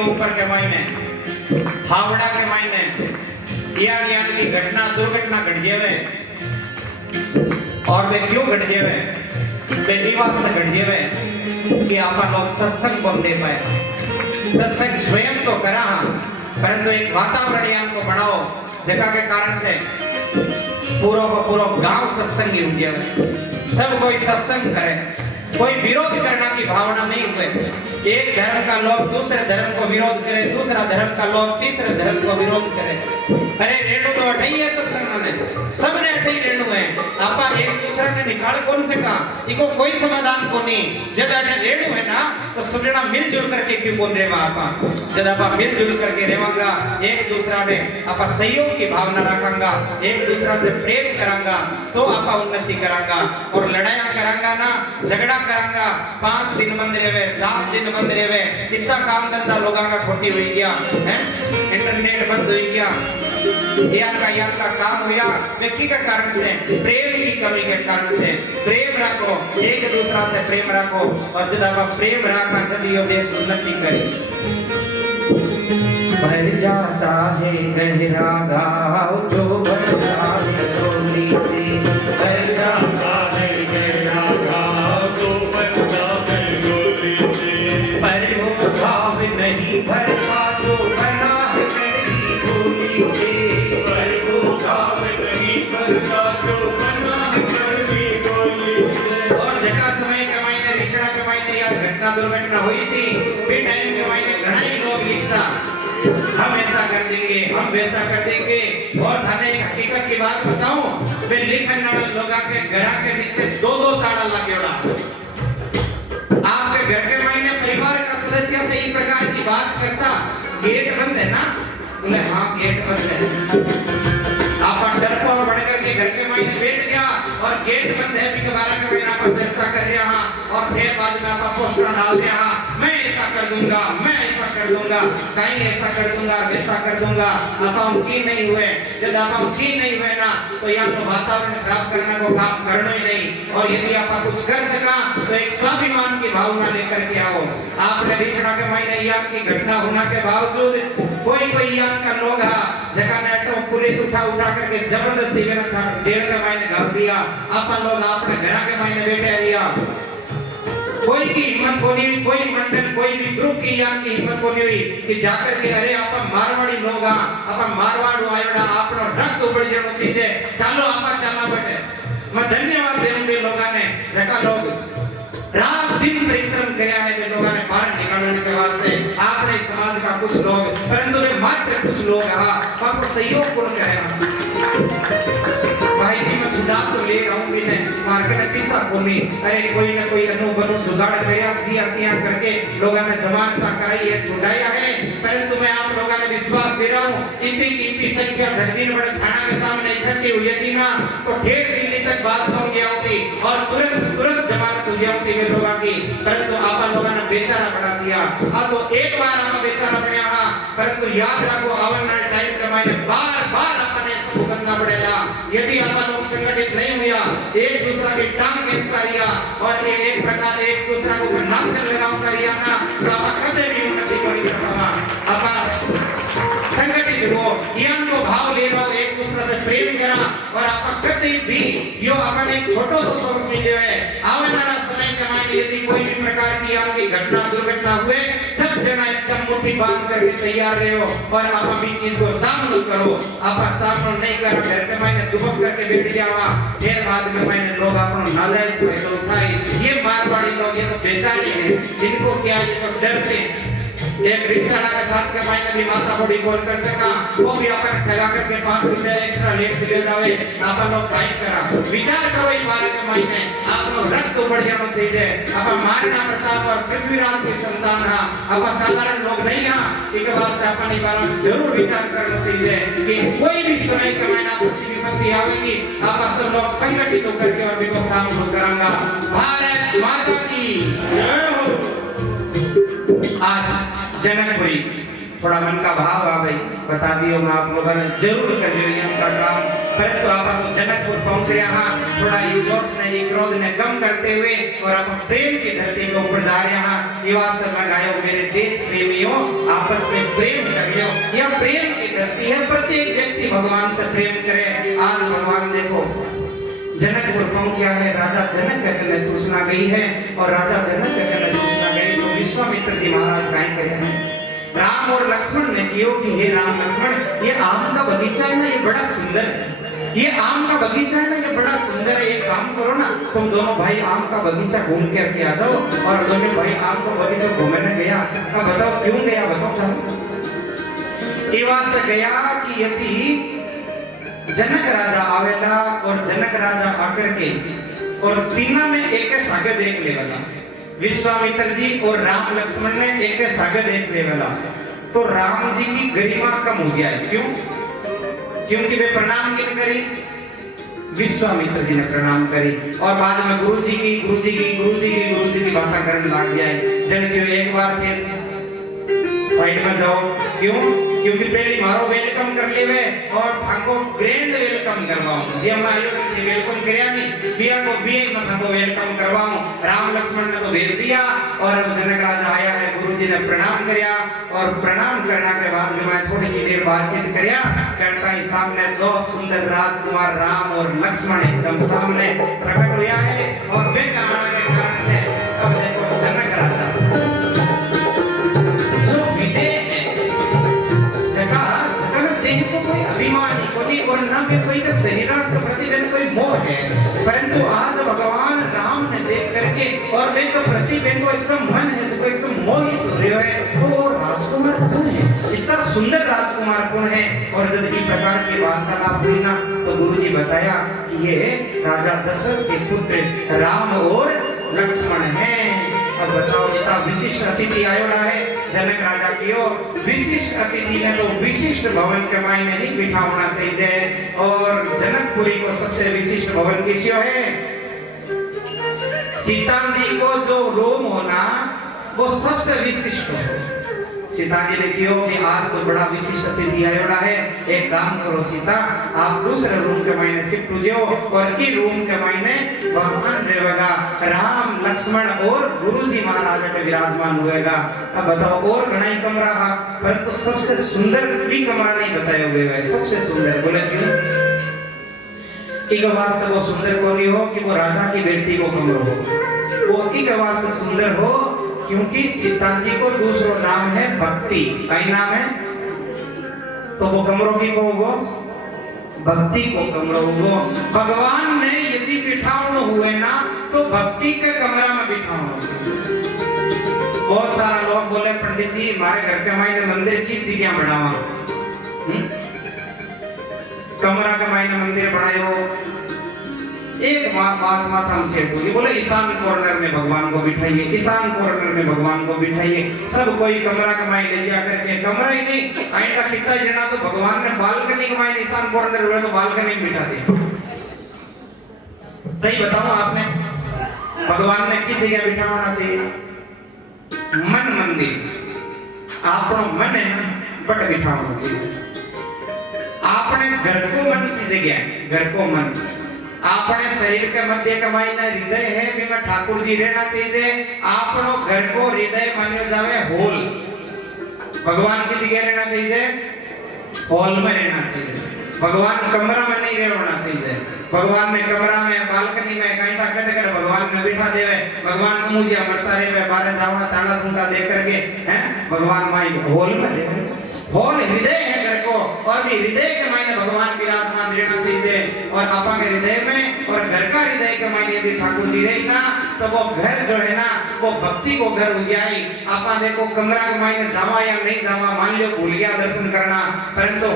ऊपर के मायने हावड़ा के मायने यार की घटना दुर्घटना घट जावे और वे क्यों घट जावे वे दिवस से घट जावे कि आपा लोग सत्संग कौन दे पाए सत्संग स्वयं तो करा परंतु एक वातावरण हमको बनाओ जगह के कारण से पूरा का पूरा गांव सत्संगी हो जावे सब कोई सत्संग करे कोई विरोध करना की भावना नहीं हुए एक धर्म का लोग दूसरे धर्म को विरोध करे दूसरा धर्म का लोग तीसरे धर्म को विरोध करे अरे रेणु तो अटई है सत्संग में सबने अटई रेणु है आपा एक दूसरे ने निकाल कौन से का इको कोई समाधान को नहीं जब अटे रेणु है ना तो सबना मिलजुल करके क्यों बोल रहे आपा जब आपा मिलजुल करके रहेगा एक दूसरा में आपा सहयोग की भावना रखेंगा एक दूसरा से प्रेम करांगा तो आपा उन्नति करांगा और लड़ाई करांगा ना झगड़ा करांगा 5 दिन बंद रहे 7 दिन बंद रहे कितना काम धंधा लोगों का खोटी हुई गया है इंटरनेट बंद हुई गया यार का काम हुआ व्यक्ति के कारण से प्रेम की कमी के कारण से प्रेम रखो एक दूसरा से प्रेम रखो और जब आप प्रेम रखना जल्दी यो देश उन्नति करी भर जाता है गहरा गाँव जो भरता है डोली से भर जाता है गहरा गाँव जो भरता है डोली से पर वो भाव नहीं भरता जो बना है कड़ी डोली से पर वो भाव नहीं भरता जो बना है कड़ी डोली से और जगह समय के मायने रिश्ता के मायने या घटना दुर्घटना हुई थी फिर टाइम के मायने घना ही लोग लिखता हम ऐसा कर देंगे हम वैसा कर देंगे और थाने एक हकीकत की बात बताऊं वे लिखन वाले लोगों के घर के नीचे 2-2 ताला लगेड़ा आपके घर के मायने परिवार का सदस्य से इस प्रकार की बात करता गेट बंद है ना बोले हाँ गेट बंद है आप डरपोक बढ़ करके घर के मायने बैठ गया और गेट बंद है भी के बारे में मैं आपसे चर्चा कर रहा हूं और फिर बाद में आप पोस्टर डाल रहा मैं ऐसा कर दूंगा मैं ऐसा कर दूंगा कहीं ऐसा कर दूंगा वैसा कर दूंगा आप हम की नहीं हुए जब आप हम की नहीं हुए ना तो यहाँ तो वातावरण खराब करने को काम करना ही नहीं और यदि आप कुछ कर सका तो एक स्वाभिमान की भावना लेकर के आओ आपने रिश्ता के मायने यहाँ की घटना होने के बावजूद कोई यहाँ का लोग जगह ने पुलिस उठा करके जबरदस्ती में जेल के मायने घाल दिया अपन लोग अपने घर के मायने बैठे लिया कोई की हिम्मत कोनी हुई कोई मंडल कोई भी ग्रुप की यहाँ की हिम्मत कोनी हुई कि जाकर के अरे अपन मारवाड़ी लोग अपन मारवाड़ आयोड़ा अपनो रक्त उबड़ जणो चीजे चालो आपा चला बैठे मैं धन्यवाद देऊंगे लोगों ने जगह लोग रात दिन परिश्रम किया है जो लोगों ने बाहर निकालने के वास्ते आपने समाज का कुछ लोग परंतु वे मात्र कुछ लोग आपको सहयोग कौन करेगा भाई जी मैं जुगाड़ तो ले रहा हूँ मैंने मार्केट में पीसा कोनी अरे कोई ना कोई अनुभव जुगाड़ करया सियातियां करके लोगों ने जमानत कराई है छुड़ाया है परंतु मैं आप लोगों ने विश्वास दे रहा हूँ इतनी संख्या धड़धीन बड़े थाना के सामने इकट्ठी हुई थी ना तो 1.5 दिन तक बात हो गया होती और तुरंत जमानत हो गया होती वे लोगों की परंतु आप लोगों ने बेचारा बना दिया अब तो एक बार आप बेचारा बना परंतु याद रखो आवन टाइम के मायने बार अपने सब करना पड़ेगा यदि आप लोग संगठित नहीं हुआ एक दूसरा की टांग खींचता रिया और एक प्रकार एक दूसरा को नाक से लगाता रिया ना तो आप कदे भी उन्नति नहीं कर पाएगा आप संगठित हो ज्ञान को भाव ले रहा हो एक दूसरे से प्रेम करा और आप कदे भी यो अपने छोटो सा स्वरूप मिले है आवन वाला समय के मायने यदि कोई भी प्रकार की आपकी घटना दुर्घटना हुए सब जना एकदम मुट्ठी बांध करके तैयार रहे हो और आप अपनी चीज को सामने करो आप सामने नहीं करा घर के मायने दुबक करके बैठ जावा फिर बाद में मायने लोग अपना नाजायज फायदा उठाए ये मारवाड़ी लोग ये तो बेचारे हैं इनको क्या ये तो डरते हैं एक रिक्शा के साथ के मायने भी माता बड़ी कॉल कर सका वो भी अपन ठगा करके 5 रुपए एक्स्ट्रा लेट से ले जावे आप लोग टाइम करा विचार करो इस बारे के मायने आप लोग रक्त बढ़ जाना चाहिए आप मारना प्रताप और पृथ्वीराज की संतान है आप साधारण लोग नहीं है इसके वास्ते अपन इस बारे में जरूर विचार करना चाहिए कि कोई भी समय के मायने आपकी विपत्ति आवेगी आप सब लोग संगठित होकर के और बिल्कुल सामना करांगा भारत माता की जय हो आज जनकपुरी थोड़ा मन का भाव आ गई बता दियो मैं आप लोगों ने जरूर कर लियो का काम परंतु आप तो जनकपुर पहुंच रहे हैं, थोड़ा युजोस ने ये क्रोध ने कम करते हुए और आप प्रेम की धरती के ऊपर जा रहे हैं। ये वास्तव में गायो मेरे देश प्रेमियों, आपस में प्रेम कर लो, यह प्रेम की धरती है। प्रत्येक व्यक्ति भगवान से प्रेम करे। आज भगवान देखो जनकपुर पहुंचा है, राजा जनक के सूचना गई है और राजा जनक के सूचना गई तो विश्वामित्र जी महाराज काय करे हैं, राम और लक्ष्मण ने कियो कि हे राम लक्ष्मण, ये आम का बगीचा है ना, ये बड़ा सुंदर है, ये आम का बगीचा है ना, ये बड़ा सुंदर है। एक काम करो ना, तुम दोनों भाई आम का बगीचा घूम के आ जाओ। और दोनों भाई आम का बगीचा घूमने गया। अब बताओ क्यों गया, बताओ। ये वास्ते गया कि यदि जनक राजा आवेला और जनक राजा आकर के और तीनों ने एक सागे देख लेवला, विश्वामित्र जी और राम लक्ष्मण ने एक सागे देख लेवला, तो राम जी की गरिमा कम हो जाए। क्यों? क्योंकि वे प्रणाम किन करी, विश्वामित्र जी ने प्रणाम करी और बाद में गुरु जी की बातें करने लग जाए। जब क्यों एक बार फिर साइड में जाओ, क्यों? क्योंकि पहले मारो वेलकम कर लेवे और थाको ग्रैंड वेलकम करवाऊं। जे हम आयो कि वेलकम करया नहीं, बिया को बिए में थाको वेलकम करवाऊं। राम लक्ष्मण ने तो भेज दिया और अब जनक राजा आया है, गुरुजी ने प्रणाम करया और प्रणाम करने के बाद में मैं थोड़ी सी देर बातचीत करया। कहता है सामने दो सुंदर राजकुमार राम और लक्ष्मण एकदम सामने प्रकट हुआ है और वे कारण के कारण से अब देखो जनक राजा कोई अभिमानी कोई और न भी कोई का शरीर के प्रति कोई मोह है, परंतु आज भगवान राम ने देख करके और वे तो प्रति को एकदम मन है, तो एकदम मोहित हो रहे है। वो राजकुमार कौन है, इतना सुंदर राजकुमार कौन है? और जब इस प्रकार की वार्तालाप हुई ना तो गुरुजी बताया कि ये राजा दशरथ के पुत्र राम और लक्ष्मण हैं। अब बताओ इतना विशिष्ट अतिथि आयोड़ा है जनक राजा की ओर। विशिष्ट अतिथि ने तो विशिष्ट भवन के मायने नहीं बिठा होना चाहिए और जनकपुरी को सबसे विशिष्ट भवन किसो है? सीता जी को जो रूम होना वो सबसे विशिष्ट है। सीता जी देखियो कि आज तो बड़ा विशिष्ट अतिथि आयोड़ा है, एक काम करो सीता, आप दूसरे रूम के मायने शिफ्ट हो जाओ और इस रूम के मायने भगवान रहेगा, राम लक्ष्मण और गुरुजी महाराज पे विराजमान होएगा। अब बताओ और घना ही कमरा है, परंतु सबसे सुंदर भी कमरा नहीं बताया हुए है, सबसे सुंदर। बोले क्यों? एक वास्ते वो सुंदर को नहीं हो कि वो राजा की बेटी को कमरा हो, वो एक वास्ते सुंदर हो क्योंकि सीता जी को दूसरा नाम है भक्ति। कई नाम है तो वो कमरों की को होगो, भक्ति को कमरों होगो। भगवान ने यदि बिठावन हुए ना तो भक्ति के कमरा में बिठावन। बहुत सारा लोग बोले पंडित जी हमारे घर के मायने मंदिर की सीढ़ियां बढ़ावा, कमरा के मायने मंदिर बनायो। एक बात माथा हम सेट होगी, बोले ईशान कॉर्नर में भगवान को बिठाइए, ईशान कॉर्नर में भगवान को बिठाइए। सब कोई कमरा कमाई ले जा करके, कमरा ही नहीं आइन का कितना जना तो भगवान ने बालकनी कमाई, ईशान कॉर्नर हुए तो बालकनी में बिठा दिया। सही बताओ आपने, भगवान ने किस जगह बिठाना चाहिए? मन मंदिर आपनो मन है ना बट बिठाना चाहिए। आपने घर को मन की जगह, घर को मन आपने शरीर के मध्य कमाई ना हृदय है भी में ठाकुर जी रहना चाहिए। आपनो घर को हृदय मान्यो जावे हॉल, भगवान की जगह रहना चाहिए, हॉल में रहना चाहिए। भगवान कमरा में नहीं रहना चाहिए। भगवान ने कमरा में बालकनी में कांटा कट भगवान ने बिठा देवे, भगवान को मुझे मरता रहे बारे जावा ताला तुंगा दे करके हैं, भगवान माई हॉल में रहे। हॉल हृदय है घर को और भी हृदय के मायने भगवान विराजमान रहना चाहिए। और आपा के हृदय में और घर का हृदय के मायने यदि ठाकुर जी रहे ना तो वो घर जो है ना वो भक्ति को घर हो जाए। आपा देखो कमरा के मायने जावा या नहीं जावा, मान लो भूल गया दर्शन करना, परंतु